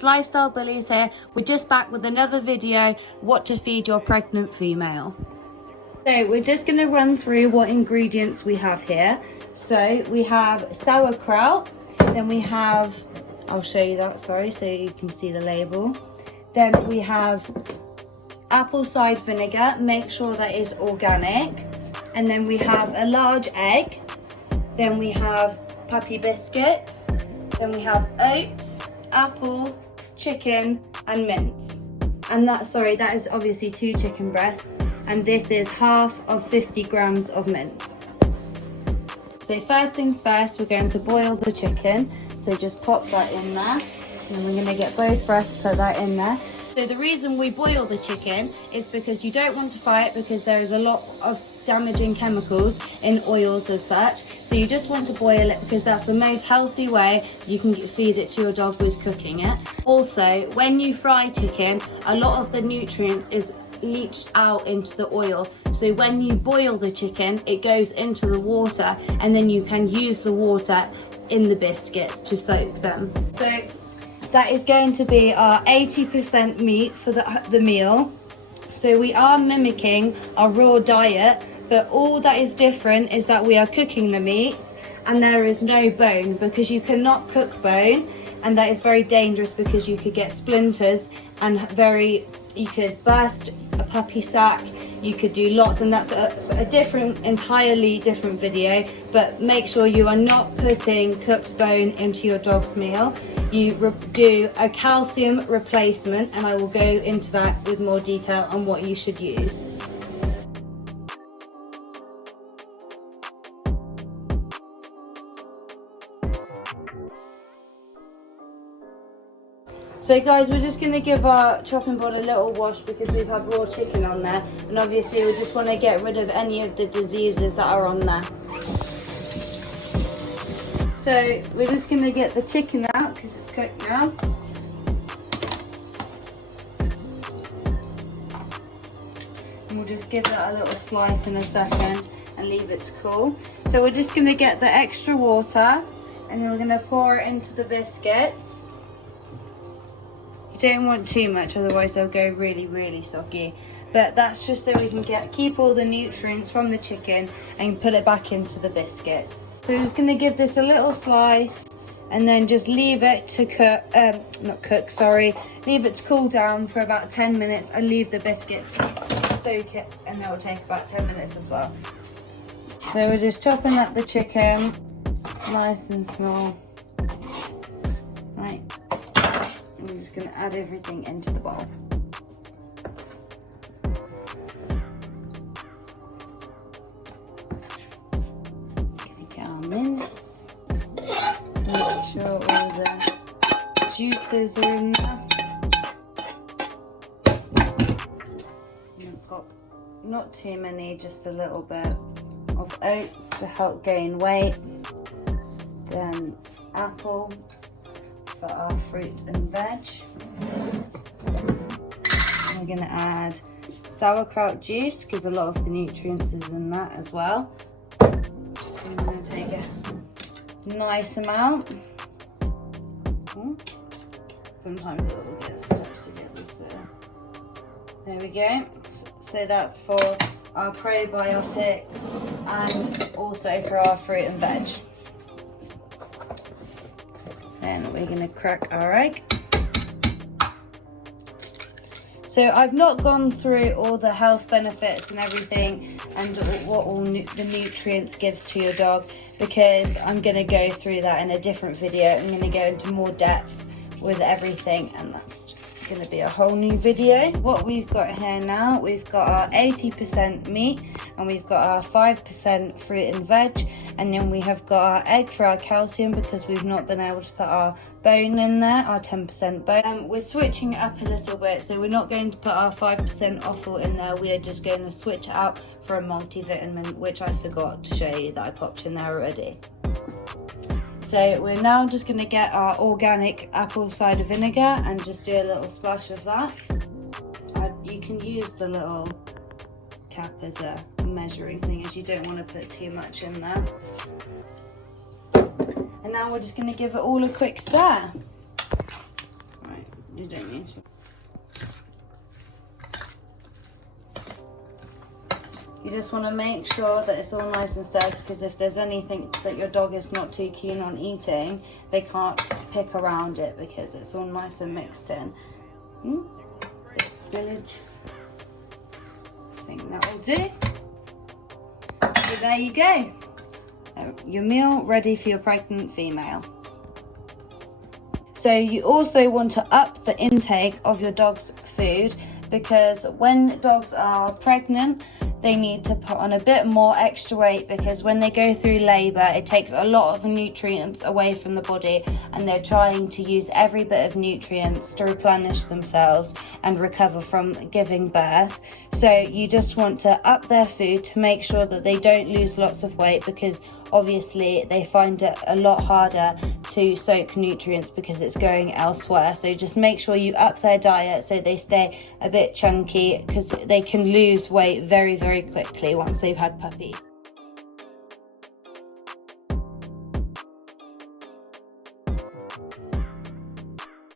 it's Lifestyle Bullies here. We're just back with another video, what to feed your pregnant female. So we're just going to run through what ingredients we have here. So we have sauerkraut, then we have, I'll show you that, sorry, so you can see the label. Then we have apple cider vinegar, make sure that is organic. And then we have a large egg. Then we have puppy biscuits. Then we have oats, apple, chicken, and mince. And that is obviously 2 chicken breasts. And this is half of 50 grams of mince. So first things first, we're going to boil the chicken. So just pop that in there. And then we're going to get both breasts, put that in there. So the reason we boil the chicken is because you don't want to fry it because there is a lot of damaging chemicals in oils as such. So you just want to boil it because that's the most healthy way you can feed it to your dog with cooking it. Also, when you fry chicken, a lot of the nutrients is leached out into the oil. So when you boil the chicken, it goes into the water and then you can use the water in the biscuits to soak them. So that is going to be our 80% meat for the meal. So we are mimicking our raw diet, but all that is different is that we are cooking the meats and there is no bone, because you cannot cook bone, and that is very dangerous because you could get splinters and you could burst a puppy sack, you could do lots, and that's a entirely different video. But make sure you are not putting cooked bone into your dog's meal. You do a calcium replacement, and I will go into that with more detail on what you should use. So guys, we're just going to give our chopping board a little wash because we've had raw chicken on there, and obviously we just want to get rid of any of the diseases that are on there. So we're just going to get the chicken out because it's cooked now. And we'll just give it a little slice in a second and leave it to cool. So we're just going to get the extra water and then we're going to pour it into the biscuits. You don't want too much, otherwise they'll go really, really soggy. But that's just so we can keep all the nutrients from the chicken and put it back into the biscuits. So we're just going to give this a little slice and then just leave it to leave it to cool down for about 10 minutes and leave the biscuits to soak it, and that will take about 10 minutes as well. So we're just chopping up the chicken nice and small. Right. I'm just going to add everything into the bowl. Mince. Make sure all the juices are in there. And pop not too many, just a little bit of oats to help gain weight. Then apple for our fruit and veg. We're going to add sauerkraut juice because a lot of the nutrients is in that as well. I'm going to take a nice amount. Sometimes it will get stuck together, so there we go. So that's for our probiotics and also for our fruit and veg. Then we're going to crack our egg. So I've not gone through all the health benefits and everything and what all the nutrients gives to your dog, because I'm going to go through that in a different video. I'm going to go into more depth with everything, and that's going to be a whole new video. What we've got here now, we've got our 80% meat and we've got our 5% fruit and veg, and then we have got our egg for our calcium because we've not been able to put our bone in there, our 10% bone. We're switching it up a little bit, so we're not going to put our 5% offal in there. We're just going to switch it out for a multivitamin, which I forgot to show you that I popped in there already. So we're now just going to get our organic apple cider vinegar and just do a little splash of that. You can use the little cap as a measuring thing, as you don't want to put too much in there. And now we're just going to give it all a quick stir. Right. You don't need to. You just want to make sure that it's all nice and stirred, because if there's anything that your dog is not too keen on eating, they can't pick around it because it's all nice and mixed in. Bit of spillage. I think that will do. So there you go. Your meal ready for your pregnant female. So you also want to up the intake of your dog's food, because when dogs are pregnant, they need to put on a bit more extra weight, because when they go through labour, it takes a lot of nutrients away from the body, and they're trying to use every bit of nutrients to replenish themselves and recover from giving birth. So you just want to up their food to make sure that they don't lose lots of weight, because obviously they find it a lot harder to soak nutrients because it's going elsewhere. So just make sure you up their diet so they stay a bit chunky, because they can lose weight very, very quickly once they've had puppies.